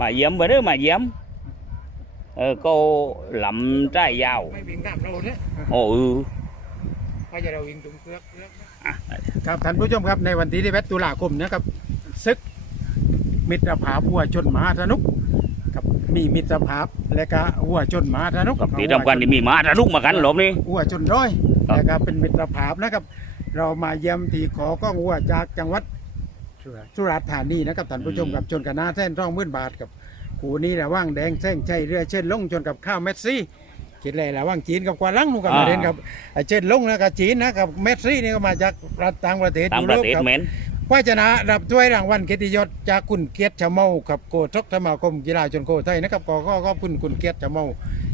มาเยี่ยมไปเด้อมาเยี่ยมเออก็ลำใจยาวไม่วิ่งตามเราเนี่ยโอ้เออไม่จะเราวิ่งตรงเสือกเสือกอะครับท่านผู้ชมครับในวันที่ที่ตุลาคมนะครับศึกมิตรภาพวัวชนมหาสนุกครับมีมิตรภาพและก็วัวชนมหาสนุกกับที่ทำกันนี่มีหมาทะลุมากันหลบนี่วัวชนร้อยครับและก็เป็นมิตรภาพนะครับ เรามาเยี่ยมที่ขอก้องวัวจากจังหวัด สุราษฎร์ธานีนะครับท่านผู้ชมกับชนกันหน้าแท่นร่องมื่นบาทกับขูนี้ระว่างแดงแซงชัยเรือเช่นลงชนกับข้าวเมสซี่คิดเลยระว่างจีนกับกวาลังนู่นกับมาเด่นกับไอ้เช่นลงนะกับจีนนะกับเมสซี่นี่ก็มาจากต่างประเทศตามยุประโรปเทศครับเหม็นว่าชนะรับถ้วยรางวัลเกียรติยศจากคุณเกียรติชะเมากับโกทกสมาคมกีฬาชนโคไทยนะครับก็ก็ขอบคุณคุณเกียรติชะเมา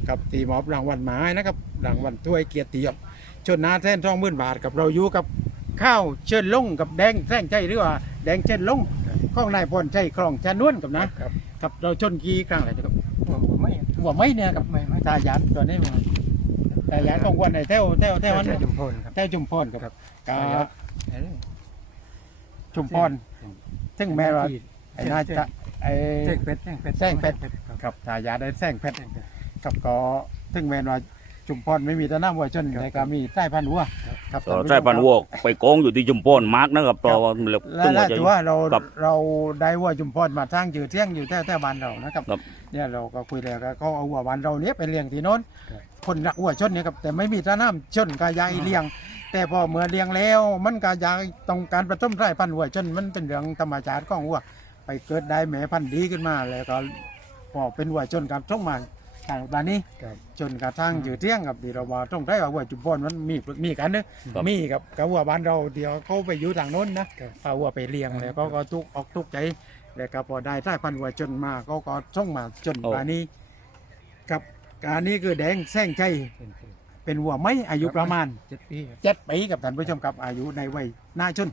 กับตีมอบรางวัลมาให้นะครับรางวัลถ้วยเกียรติยศชนนาแท่นทองหมื่นบาทกับเราอยู่กับ ข้าวเชิญลงกับแดงแท่งใจหรือว่าแดงเชิญลงข้องนายพลใจคลองชานวนกับนะครับกับเราชนกี่ครั้งอะไรครับไม่หัวไม่เนี่ยกับไม่ไม่ตาหยานตัวนี้มันตาหยานของวันไหนเท่าเท่าเท่าวันจุมพลครับเท่าจุมพรกับครับกาเออจุมพรซึ่งแม่ว่าไอ้น่าจะไอ้แจ้งเป็ดแจ้งเป็ดแจ้งเป็ดครับกับทายาได้แซงเพชรกับก็ถึงแม้ว่า จุมพรไม่มีแต่น้ำวัวชนแต่ก็มีใต้พันธุ์วัวครับต่อใช้พันวัวไปโกงอยู่ที่จุมพรมาร์กนะครับต่อและตึงและว่าจะถือว่าเราครับเราได้วัวจุมพรมาสร้างชื่อเที่ยงอยู่แถวๆบ้านเรานะครับครับ เนี่ยเราก็คุยแล้วก็เขาเอาวัวบ้านเราเนี้ยไปเลี้ยงที่โน้นคนรักวัวชนเนี่ยครับแต่ไม่มีแต่น้ำชนก็ยายเลี้ยง แต่พอเมื่อเลี้ยงแล้ว มันก็อยากต้องการผสมสายพันธุ์วัวชนมันเป็นเรื่องธรรมชาติของวัวไปเกิดได้แม่พันธุ์ดีขึ้นมาแล้วก็พอเป็นวัวชนกันต้องมา ทางบ้านนี้ครับ จนกระทั่งอยู่เที่ยงกับที่เราว่าต้องได้ว่าวัวจุมพรมันมีมีกันเนอะมีกับกับวัวบ้านเราเดี๋ยวเขาไปอยู่ทางโน้นนะครับเอาวัวไปเลี้ยงแล้วก็ก็ทุกออกทุกใจแล้วก็พอได้สายพันธุ์วัวจนมาเขาก็ส่งมาจนโอ้ป่านนี้กับการนี้คือแดงแซงใจเป็นวัวไม่อายุประมาณ เจ็ดปีครับ เจ็ดปีกับท่านผู้ชมครับอายุในวัยหน้าชน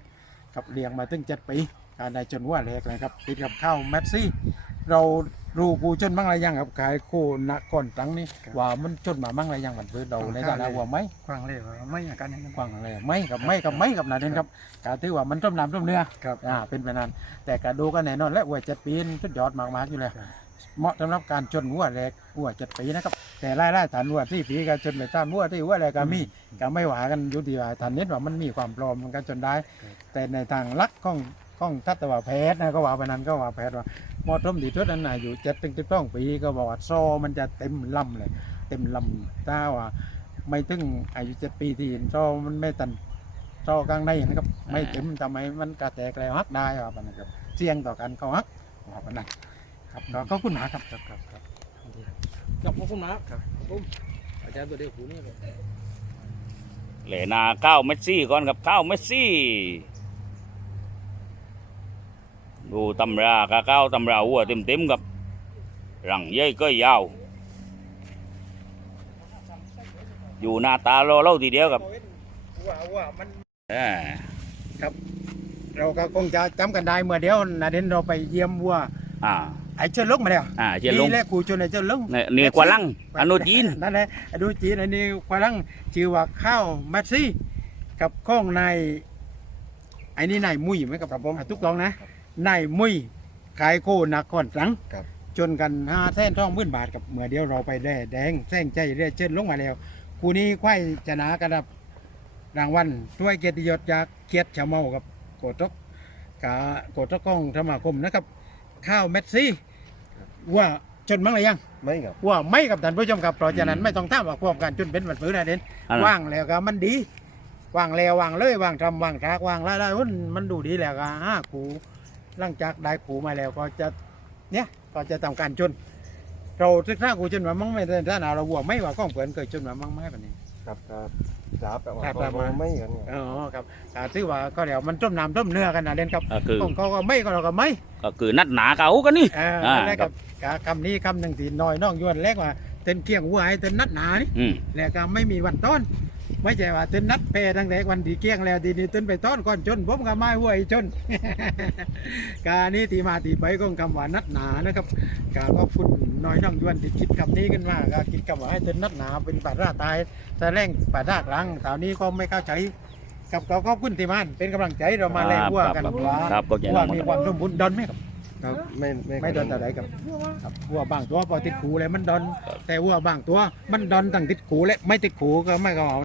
กับเลี้ยงมาถึงเจ็ดปีการได้จนว่าแรกเลยครับติดกับข้าวแมสซี่ เรา รู้กูจนบ้างอะไรยังครับขายคู่นักก่อนตั้งนี่ว่ามันจนมาบ้างอะไรยังมันเพื่อเราในฐานะวัวไหมกว้างเลยว่าไม่อาการนั้นกว้างอะไรไม่กับไม่กับไม่กับนาเด่นครับกาถือว่ามันต้มน้ำต้มเนื้อครับ อ่าเป็นไปนั้น แต่กาดูกันแน่นอนและวัวเจ็ดปีนี่สุดยอดมากๆอยู่เลยครับ เหมาะสำหรับการชนวัวแรกวัวเจ็ดปีนะครับ แต่ไล่ไล่ฐานวัวที่ปีก็ชนไปตามวัวที่วัวอะไรก็มีก็ไม่หวากันอยู่ที่ว่าฐานเน้นว่ามันมีความพร้อมมันก็จนได้ แต่ในทางลักของของทัตวแพทย์นะก็ว่าไปนั้นก็ว่าแพทย์ว่าเห มอต้มดีทุดนั้นนะอยู่เจ็ดถึงสิบสองปีก็บอกว่าโซมันจะเต็มลำเลย เต็มลำถ้าว่าไม่ถึงอายุเจ็ดปีที่เห็นโซมันไม่ตันโซกลางในนะครับ ไม่เต็มทำไมมันกระแตกแล้วฮักได้ว่าปานนั้นครับเสี่ยงต่อกันเขาฮักว่าปานนั้นครับก็ขอบคุณหาครับครับครับครับขอบคุณนะครับผมอาจารย์ตัวเดียวหูนี่เลยเหลนาข้าวเมสซี่ก่อนกับข้าวเมสซี่ ดูตำรากับข้าวตำราวัวเต็มๆกับรังเย้ยก็ยาว อยู่หน้าตารอเล่าทีเดียวกับว่าว่ามันเออเราก็คงจะจำกันได้เมื่อเดียวนาเดนเราไปเยี่ยมวัวอ่าไอ้เจ้าลุกมาแล้วอ่าเชียร์ลงนี่แหละกูชนไอ้เจ้าลุกนี่นี่กวาลังอนุจีนนั่นแหละอนุจีนอันนี้กวาลังชื่อว่าข้าวมัดซี่กับข้องในไอ้นี่นายมุ้ยไหมครับผมทุกตองนะ นายมุ้ยขายโคนักก่อนสังครับ จนกันห้าแท่นท่องมื่นบาทกับเมื่อเดียวเราไปแด่แดงแซงใจเรียเชิญลงมาแล้วคู่นี้ควายชนะกันครับรางวัลถ้วยเกียรติยศจากเกียรติชาวเมากับโกตกกาโกตกกล้องธรรมาคมนะครับข้าวเม็ดซี่ว่าจนมั้งหรือยัง ไม่ครับ ว่าไม่กับท่านผู้ชมครับเพราะฉะนั้นไม่ต้องถามว่าความการจุนเป็นบัตรฟื้นนะเด่นอันนั้นว่างแล้วก็มันดีว่างแล้วว่างเลยว่างทำว่างทากว่างรายได้หุ้นมันดูดีแล้วก็ห้าขู หลังจากได้ขูมาแล้วก็จะเนี่ยก็จะทำการจนเราศึกษาขูจนมามั่งไม่ได้ถ้าหนาเราวัวไม่ว่าก้องเผื่อนเคยจนมามั่งไหมแบบนี้ครับครับจับแบบครับว่าครับไม่กันอ๋อครับอ่าถือว่าก็เดี๋ยวมันต้มน้ำต้มเนื้อกันนะเด่นครับก็คือของเขาก็ไม่ก็เราก็ไม่ก็คือนัดหนาเขากันนี่อ่าอ่าแล้วกับคำนี้คำหนึ่งที่น้อยน้องยวนเล็กว่าเต้นเกี้ยงวัวให้เต้นนัดหนานี่อืมแล้วก็ไม่มีวันต้น ไม่ใช่ว่าเต้นนัดเพตั้งแต่วันที่เกี้ยงแล้วทีนี้เต้นไปต้นก่อนจนผมก็ไม่ห้วยจนการนี้ที่มาที่ไปของคำว่านัดหนานะครับกาก็คุณน้อยน้องยวนที่คิดคำนี้ขึ้นมาก็คิดคำว่าให้เต้นนัดหนาเป็นป่าราตายแต่แรงป่าราหลังตอนนี้ก็ไม่เข้าใจกับเขาก็คุณที่มันเป็นกำลังใจเรามาแรงวัวกันว่าว่ามีความสมบูรณ์ดอนไหมครับไม่ไม่ไม่ดอนแต่ใดกับครับวัวบางตัวพอติดขูเลยมันดอน แต่วัวบางตัวมันดอนตั้งติดขูและไม่ติดขูก็ไม่ก็เอา